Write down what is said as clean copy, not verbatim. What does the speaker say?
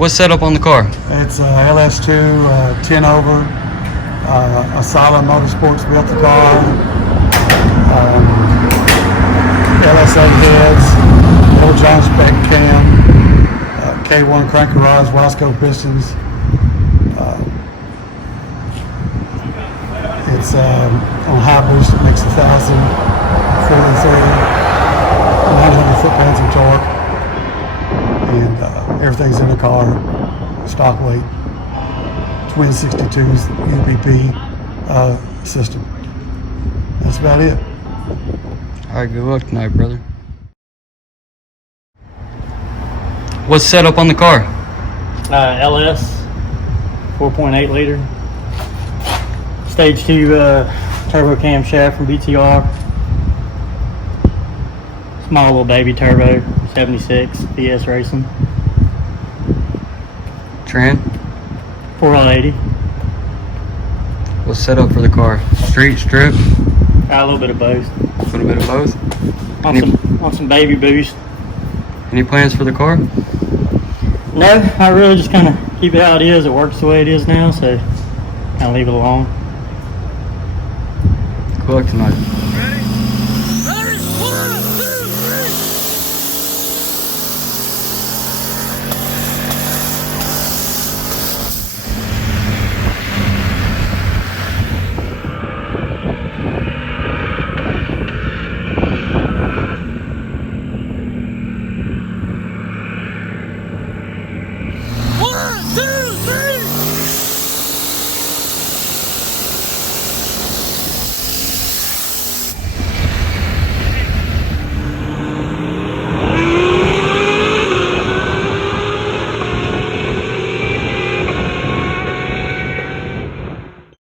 What's set up on the car? It's a LS2 10 over. Asylum Motorsports built the car. LSA heads, old John spec cam, K1 crank garage, Wasco pistons. It's on high boost. It makes 1,000, 43, 900 foot-pounds of torque, and everything's in the car, stock weight. Twin 62's UPP system. That's about it. All right, good luck tonight, brother. What's set up on the car? LS 4.8 liter stage 2 turbo camshaft from BTR. Small little baby turbo, 76 PS racing. Tran? 4L80. What's set up for the car? Street, strip? A little bit of both. A little bit of both? On some baby boost. Any plans for the car? No, I really just kind of keep it how it is. It works the way it is now, so kind of leave it alone. Good luck tonight.